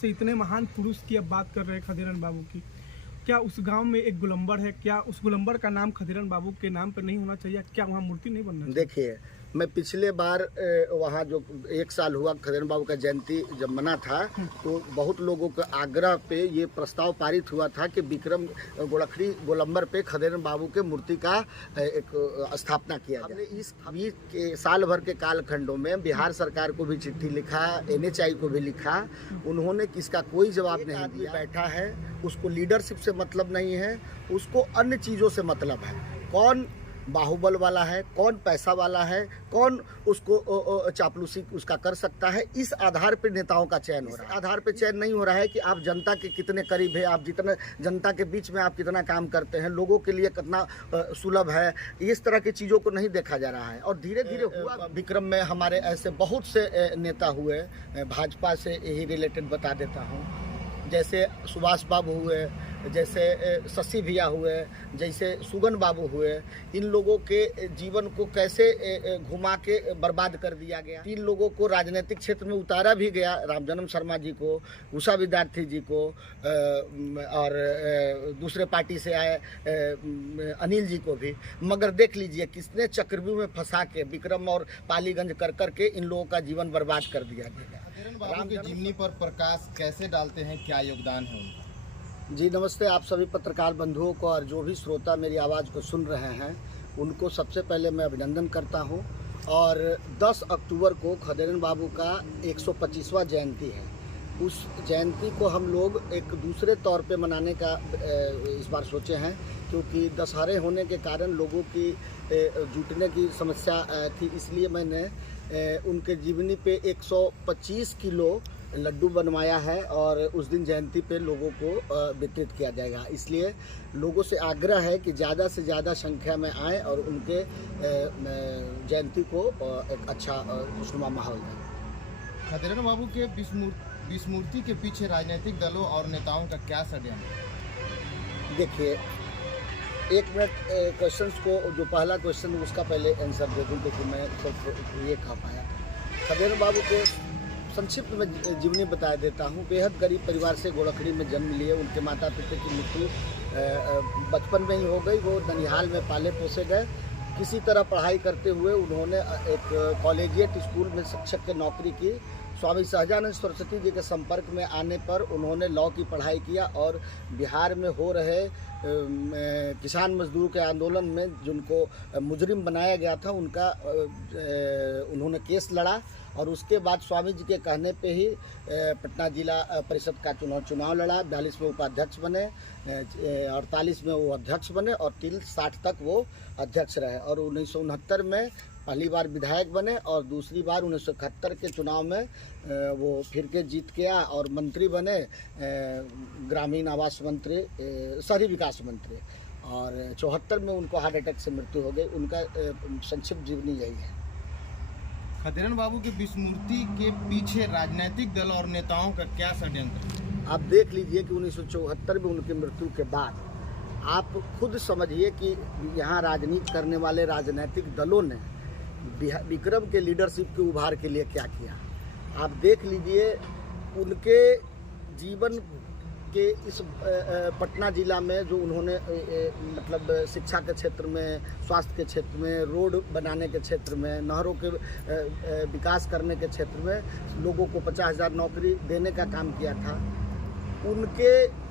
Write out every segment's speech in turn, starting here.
से इतने महान पुरुष की अब बात कर रहे हैं खदेरन बाबू की, क्या उस गांव में एक गोलंबर है, क्या उस गोलंबर का नाम खदेरन बाबू के नाम पर नहीं होना चाहिए? क्या वहाँ मूर्ति नहीं बनना चाहिए? देखिए, मैं पिछले बार वहाँ जो 1 साल हुआ खदेरन बाबू का जयंती जब मना था, तो बहुत लोगों के आग्रह पे ये प्रस्ताव पारित हुआ था कि विक्रम गोड़खड़ी गोलंबर पे खदेरन बाबू के मूर्ति का एक स्थापना किया जाए। हमने इस बीच के साल भर के कालखंडों में बिहार सरकार को भी चिट्ठी लिखा, NHI को भी लिखा, उन्होंने किसका कोई जवाब नहीं दिया। बैठा है, उसको लीडरशिप से मतलब नहीं है, उसको अन्य चीज़ों से मतलब है। कौन बाहुबल वाला है, कौन पैसा वाला है, कौन उसको चापलूसी उसका कर सकता है, इस आधार पर नेताओं का चयन हो रहा है। आधार पर चयन नहीं हो रहा है कि आप जनता के कितने करीब है, आप जितने जनता के बीच में आप कितना काम करते हैं, लोगों के लिए कितना सुलभ है, इस तरह की चीज़ों को नहीं देखा जा रहा है। और धीरे धीरे हुआ। विक्रम में हमारे ऐसे बहुत से नेता हुए, भाजपा से यही रिलेटेड बता देता हूँ, जैसे सुभाष बाबू हुए, जैसे शशि भैया हुए, जैसे सुगन बाबू हुए। इन लोगों के जीवन को कैसे घुमा के बर्बाद कर दिया गया। 3 लोगों को राजनीतिक क्षेत्र में उतारा भी गया, रामजन्म शर्मा जी को, उषा विद्यार्थी जी को, और दूसरे पार्टी से आए अनिल जी को भी। मगर देख लीजिए किसने चक्रव्यूह में फंसा के विक्रम और पालीगंज कर करके इन लोगों का जीवन बर्बाद कर दिया गया। खदेरन बाबू की जीवनी पर प्रकाश कैसे डालते हैं, क्या योगदान है उनका? जी नमस्ते, आप सभी पत्रकार बंधुओं को और जो भी श्रोता मेरी आवाज़ को सुन रहे हैं उनको सबसे पहले मैं अभिनंदन करता हूं। और 10 अक्टूबर को खदेरन बाबू का 125वां जयंती है। उस जयंती को हम लोग एक दूसरे तौर पे मनाने का इस बार सोचे हैं, क्योंकि दशहरे होने के कारण लोगों की जुटने की समस्या थी। इसलिए मैंने उनके जीवनी पे 125 किलो लड्डू बनवाया है और उस दिन जयंती पे लोगों को वितरित किया जाएगा। इसलिए लोगों से आग्रह है कि ज़्यादा से ज़्यादा संख्या में आए और उनके जयंती को एक अच्छा खुशनुमा माहौल दें। खदेरन बाबू के विस्मृति के पीछे राजनीतिक दलों और नेताओं का क्या षड्यंत्र? देखिए, 1 मिनट क्वेश्चंस को, जो पहला क्वेश्चन उसका पहले आंसर दे दूँ, क्योंकि मैं सिर्फ ये कह पाया। खदेरन बाबू के संक्षिप्त में जीवनी बता देता हूँ। बेहद गरीब परिवार से गोड़खड़ी में जन्म लिए। उनके माता पिता की मृत्यु बचपन में ही हो गई। वो ननिहाल में पाले पोसे गए। किसी तरह पढ़ाई करते हुए उन्होंने एक कॉलेजिएट स्कूल में शिक्षक की नौकरी की। स्वामी सहजानंद सरस्वती जी के संपर्क में आने पर उन्होंने लॉ की पढ़ाई किया और बिहार में हो रहे किसान मजदूर के आंदोलन में जिनको मुजरिम बनाया गया था उनका उन्होंने केस लड़ा। और उसके बाद स्वामी जी के कहने पे ही पटना जिला परिषद का चुनाव लड़ा। 42 में उपाध्यक्ष बने, 48 में वो अध्यक्ष बने और 60 तक वो अध्यक्ष रहे। और 1969 में पहली बार विधायक बने और दूसरी बार 1971 के चुनाव में वो फिर के जीत गया और मंत्री बने, ग्रामीण आवास मंत्री, शहरी विकास मंत्री। और 74 में उनको हार्ट अटैक से मृत्यु हो गई। उनका संक्षिप्त जीवनी यही है। खदेरन बाबू की विस्मृति के पीछे राजनीतिक दल और नेताओं का क्या षड्यंत्र? आप देख लीजिए कि 1974 में उनकी मृत्यु के बाद आप खुद समझिए कि यहाँ राजनीति करने वाले राजनीतिक दलों ने विक्रम के लीडरशिप के उभार के लिए क्या किया। आप देख लीजिए उनके जीवन के इस पटना जिला में जो उन्होंने मतलब शिक्षा के क्षेत्र में, स्वास्थ्य के क्षेत्र में, रोड बनाने के क्षेत्र में, नहरों के विकास करने के क्षेत्र में लोगों को 50,000 नौकरी देने का काम किया था। उनके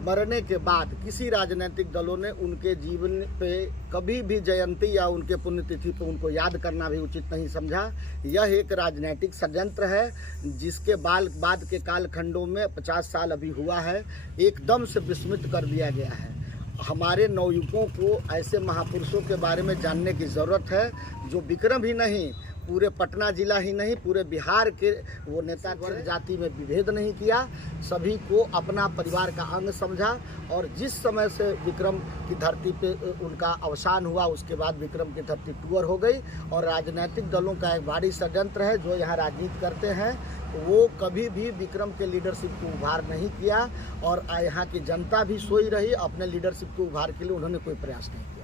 मरने के बाद किसी राजनीतिक दलों ने उनके जीवन पे कभी भी जयंती या उनके पुण्यतिथि पे उनको याद करना भी उचित नहीं समझा। यह एक राजनीतिक षड्यंत्र है जिसके बाद के कालखंडों में 50 साल अभी हुआ है, एकदम से विस्मृत कर दिया गया है। हमारे नवयुवकों को ऐसे महापुरुषों के बारे में जानने की ज़रूरत है जो विक्रम ही नहीं, पूरे पटना जिला ही नहीं, पूरे बिहार के वो नेता जाति में विभेद नहीं किया, सभी को अपना परिवार का अंग समझा। और जिस समय से विक्रम की धरती पे उनका अवसान हुआ उसके बाद विक्रम की धरती टूअर हो गई। और राजनीतिक दलों का एक भारी षड्यंत्र है जो यहाँ राजनीति करते हैं, वो कभी भी विक्रम के लीडरशिप को उभार नहीं किया और यहाँ की जनता भी सोई रही। अपने लीडरशिप को उभार के लिए उन्होंने कोई प्रयास नहीं किया।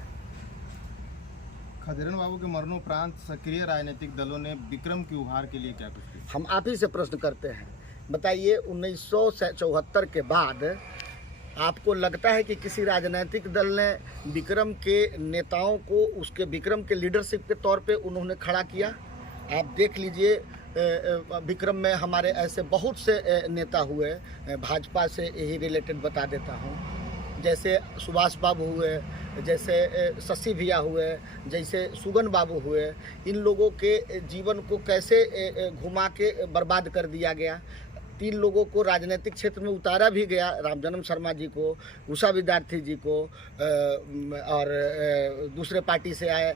खदेरन बाबू के मरणोपरांत सक्रिय राजनीतिक दलों ने विक्रम की उभार के लिए क्या कुछ किया? हम आप ही से प्रश्न करते हैं बताइए 1974 के बाद आपको लगता है कि किसी राजनीतिक दल ने विक्रम के नेताओं को उसके विक्रम के लीडरशिप के तौर पे उन्होंने खड़ा किया? आप देख लीजिए विक्रम में हमारे ऐसे बहुत से नेता हुए, भाजपा से यही रिलेटेड बता देता हूँ, जैसे सुभाष बाबू हुए, जैसे शशि भैया हुए, जैसे सुगन बाबू हुए। इन लोगों के जीवन को कैसे घुमा के बर्बाद कर दिया गया। 3 लोगों को राजनीतिक क्षेत्र में उतारा भी गया, रामजन्म शर्मा जी को, उषा विद्यार्थी जी को, और दूसरे पार्टी से आए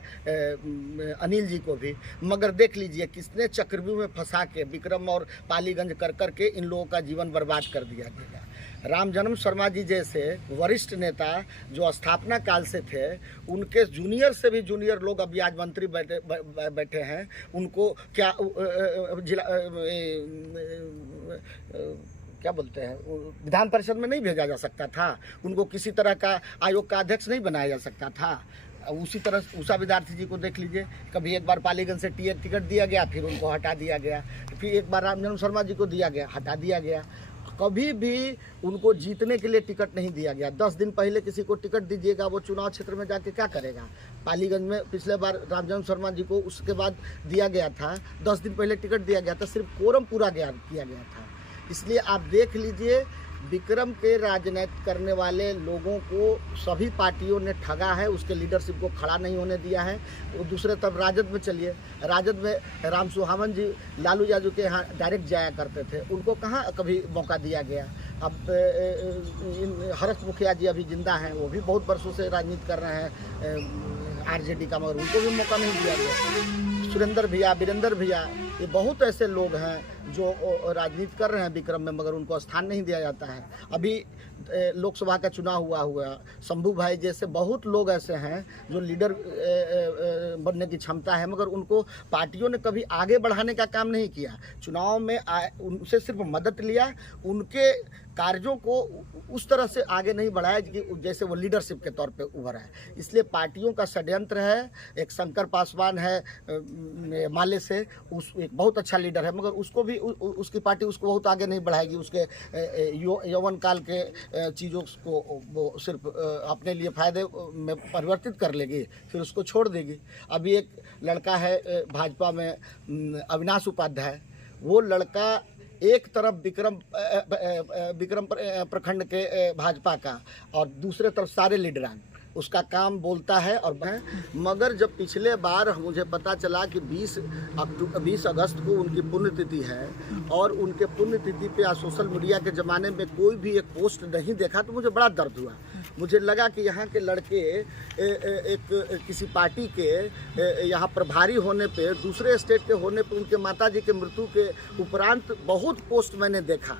अनिल जी को भी। मगर देख लीजिए किसने चक्रव्यूह में फंसा के विक्रम और पालीगंज कर कर के इन लोगों का जीवन बर्बाद कर दिया गया। रामजन्म शर्मा जी जैसे वरिष्ठ नेता जो स्थापना काल से थे, उनके जूनियर से भी जूनियर लोग अभी आज मंत्री बैठे हैं। उनको क्या जिला क्या बोलते हैं, विधान परिषद में नहीं भेजा जा सकता था? उनको किसी तरह का आयोग का अध्यक्ष नहीं बनाया जा सकता था? उसी तरह उषा विद्यार्थी जी को देख लीजिए, कभी एक बार पालीगंज से टिकट दिया गया, फिर उनको हटा दिया गया, फिर एक बार रामजन्म शर्मा जी को दिया गया, हटा दिया गया। कभी भी उनको जीतने के लिए टिकट नहीं दिया गया। 10 दिन पहले किसी को टिकट दीजिएगा, वो चुनाव क्षेत्र में जाके क्या करेगा? पालीगंज में पिछले बार रामजन्म शर्मा जी को उसके बाद दिया गया था, 10 दिन पहले टिकट दिया गया था, सिर्फ कोरम पूरा किया गया था। इसलिए आप देख लीजिए विक्रम के राजनीति करने वाले लोगों को सभी पार्टियों ने ठगा है, उसके लीडरशिप को खड़ा नहीं होने दिया है। वो दूसरे तरफ राजद में चलिए, राजद में राम सुहावन जी लालू यादव के यहाँ डायरेक्ट जाया करते थे, उनको कहाँ कभी मौका दिया गया। अब हर्ष मुखिया जी अभी जिंदा हैं, वो भी बहुत वर्षों से राजनीति कर रहे हैं आरजेडी का, मगर उनको भी मौका नहीं दिया गया। सुरेंद्र भैया, वीरेंद्र भैया, ये बहुत ऐसे लोग हैं जो राजनीति कर रहे हैं विक्रम में, मगर उनको स्थान नहीं दिया जाता है। अभी लोकसभा का चुनाव हुआ, शंभू भाई जैसे बहुत लोग ऐसे हैं जो लीडर बनने की क्षमता है, मगर उनको पार्टियों ने कभी आगे बढ़ाने का काम नहीं किया। चुनाव में उनसे सिर्फ मदद लिया, उनके कार्यों को उस तरह से आगे नहीं बढ़ाया कि जैसे वो लीडरशिप के तौर पे उभरा है। इसलिए पार्टियों का षड्यंत्र है। एक शंकर पासवान है माले से, एक बहुत अच्छा लीडर है, मगर उसको भी उसकी पार्टी उसको बहुत आगे नहीं बढ़ाएगी। उसके यौवन काल के चीज़ों को वो सिर्फ अपने लिए फ़ायदे में परिवर्तित कर लेगी, फिर उसको छोड़ देगी। अभी एक लड़का है भाजपा में अविनाश उपाध्याय, वो लड़का एक तरफ विक्रम प्रखंड के भाजपा का और दूसरे तरफ सारे लीडरान उसका काम बोलता है और मगर जब पिछले बार मुझे पता चला कि 20 अगस्त को उनकी पुण्यतिथि है और उनके पुण्यतिथि पे आज सोशल मीडिया के ज़माने में कोई भी एक पोस्ट नहीं देखा, तो मुझे बड़ा दर्द हुआ। मुझे लगा कि यहाँ के लड़के एक किसी पार्टी के यहाँ प्रभारी होने पे, दूसरे स्टेट के होने पे, उनके माताजी के मृत्यु के उपरांत बहुत पोस्ट मैंने देखा,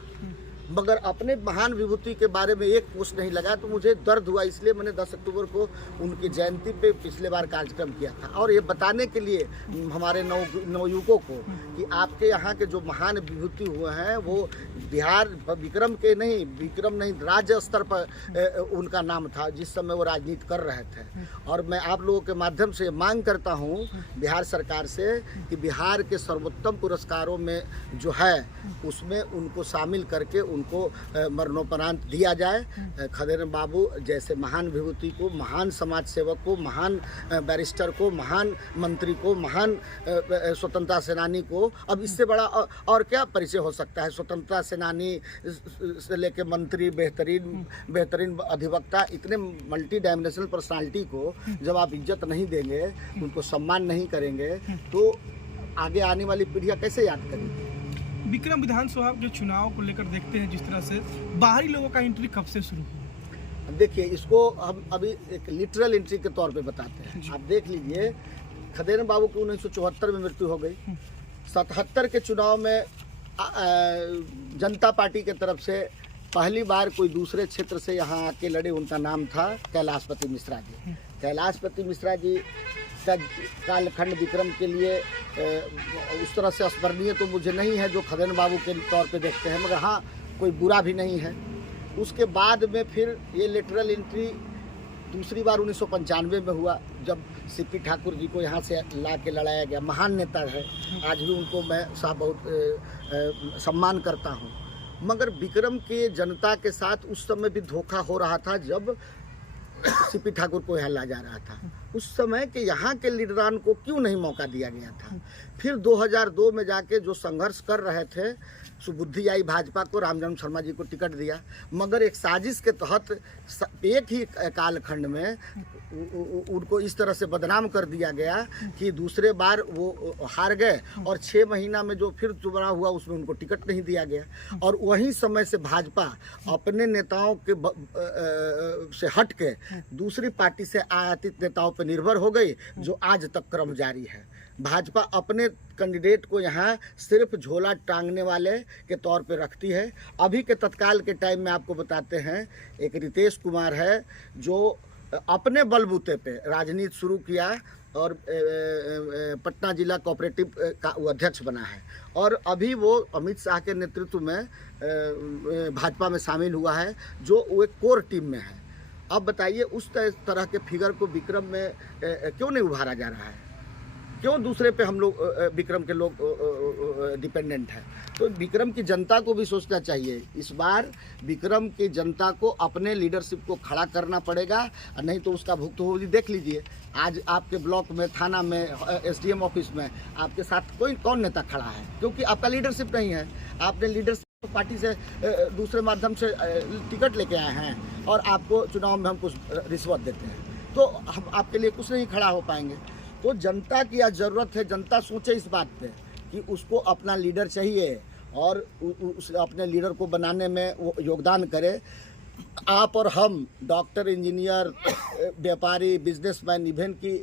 मगर अपने महान विभूति के बारे में एक पोस्ट नहीं लगा, तो मुझे दर्द हुआ। इसलिए मैंने 10 अक्टूबर को उनकी जयंती पे पिछले बार कार्यक्रम किया था, और ये बताने के लिए हमारे नवयुवकों को कि आपके यहाँ के जो महान विभूति हुए हैं वो बिहार विक्रम के नहीं, विक्रम नहीं, राज्य स्तर पर उनका नाम था जिस समय वो राजनीति कर रहे थे। और मैं आप लोगों के माध्यम से मांग करता हूँ बिहार सरकार से कि बिहार के सर्वोत्तम पुरस्कारों में जो है उसमें उनको शामिल करके उनको मरणोपरांत दिया जाए। खदेरन बाबू जैसे महान विभूति को, महान समाज सेवक को, महान बैरिस्टर को, महान मंत्री को, महान स्वतंत्रता सेनानी को, अब इससे बड़ा और क्या परिचय हो सकता है। स्वतंत्रता सेनानी से लेकर मंत्री, बेहतरीन अधिवक्ता, इतने मल्टी डायमेंशनल पर्सनालिटी को जब आप इज्जत नहीं देंगे, उनको सम्मान नहीं करेंगे, तो आगे आने वाली पीढ़ियाँ कैसे याद करेंगी। विक्रम विधानसभा के चुनाव को लेकर देखते हैं जिस तरह से बाहरी लोगों का एंट्री कब से शुरू हुआ। देखिए, इसको हम अभी एक लिटरल एंट्री के तौर पे बताते हैं। आप देख लीजिए, खदेरन बाबू की 1974 में मृत्यु हो गई। 77 के चुनाव में जनता पार्टी के तरफ से पहली बार कोई दूसरे क्षेत्र से यहाँ आके लड़े, उनका नाम था कैलाशपति मिश्रा जी। कैलाशपति मिश्रा जी का कालखंड विक्रम के लिए उस तरह से स्मरणीय तो मुझे नहीं है जो खदेरन बाबू के तौर पे देखते हैं, मगर हाँ कोई बुरा भी नहीं है। उसके बाद में फिर ये लेटरल एंट्री दूसरी बार 1995 में हुआ, जब सीपी ठाकुर जी को यहाँ से ला के लड़ाया गया। महान नेता है, आज भी उनको मैं बहुत सम्मान करता हूँ। मगर विक्रम के जनता के साथ उस समय भी धोखा हो रहा था जब सीपी ठाकुर को यहाँ ला जा रहा था। उस समय के यहाँ के लीडरान को क्यों नहीं मौका दिया गया था? फिर 2002 में जाके जो संघर्ष कर रहे थे, सुबुद्धि आई भाजपा को, रामजन्म शर्मा जी को टिकट दिया, मगर एक साजिश के तहत एक ही कालखंड में उनको इस तरह से बदनाम कर दिया गया कि दूसरे बार वो हार गए और 6 महीना में जो फिर चुनाव हुआ उसमें उनको टिकट नहीं दिया गया। और वही समय से भाजपा अपने नेताओं के से हट के दूसरी पार्टी से आयातित नेताओं पर निर्भर हो गई, जो आज तक क्रम जारी है। भाजपा अपने कैंडिडेट को यहाँ सिर्फ झोला टांगने वाले के तौर पे रखती है। अभी के तत्काल के टाइम में आपको बताते हैं, एक रितेश कुमार है जो अपने बलबूते पे राजनीति शुरू किया और पटना जिला कोऑपरेटिव का वो अध्यक्ष बना है और अभी वो अमित शाह के नेतृत्व में भाजपा में शामिल हुआ है, जो वो एक कोर टीम में है। अब बताइए उस तरह के फिगर को विक्रम में क्यों नहीं उभारा जा रहा है? क्यों दूसरे पे हम लोग विक्रम के लोग डिपेंडेंट हैं? तो विक्रम की जनता को भी सोचना चाहिए। इस बार विक्रम की जनता को अपने लीडरशिप को खड़ा करना पड़ेगा, नहीं तो उसका भुगतान देख लीजिए। आज आपके ब्लॉक में, थाना में, एसडीएम ऑफिस में आपके साथ कौन नेता खड़ा है? क्योंकि आपका लीडरशिप नहीं है। आपने लीडरशिप पार्टी से दूसरे माध्यम से टिकट लेके आए हैं और आपको चुनाव में हम कुछ रिश्वत देते हैं, तो हम आपके लिए कुछ नहीं खड़ा हो पाएंगे। तो जनता की आज ज़रूरत है, जनता सोचे इस बात पे कि उसको अपना लीडर चाहिए और उस अपने लीडर को बनाने में वो योगदान करे। आप और हम, डॉक्टर, इंजीनियर, व्यापारी, बिजनेसमैन, इवन की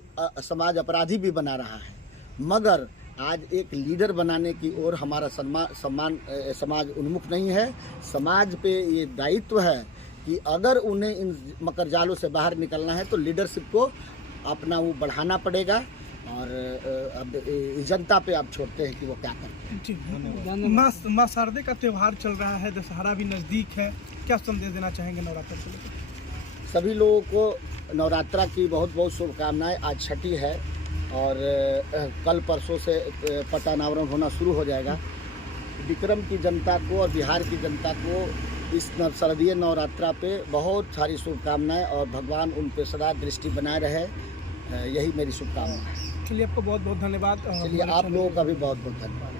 समाज अपराधी भी बना रहा है, मगर आज एक लीडर बनाने की ओर हमारा समाज उन्मुख नहीं है। समाज पे ये दायित्व है कि अगर उन्हें इन मकरजालों से बाहर निकलना है तो लीडरशिप को अपना वो बढ़ाना पड़ेगा। और अब जनता पे आप छोड़ते हैं कि वो क्या करते हैं। ठीक। माँ शारदे का त्यौहार चल रहा है, दशहरा भी नज़दीक है, क्या संदेश देना चाहेंगे नवरात्र को लेकर? सभी लोगों को नवरात्रा की बहुत बहुत शुभकामनाएं। आज छठी है और कल परसों से पट अनावरण होना शुरू हो जाएगा। विक्रम की जनता को और बिहार की जनता को इस शारदीय नवरात्रा पे बहुत सारी शुभकामनाएं और भगवान उन पे सदा दृष्टि बनाए रहे, यही मेरी शुभकामना है। चलिए, आपको बहुत बहुत धन्यवाद। चलिए, आप लोगों का भी बहुत बहुत धन्यवाद।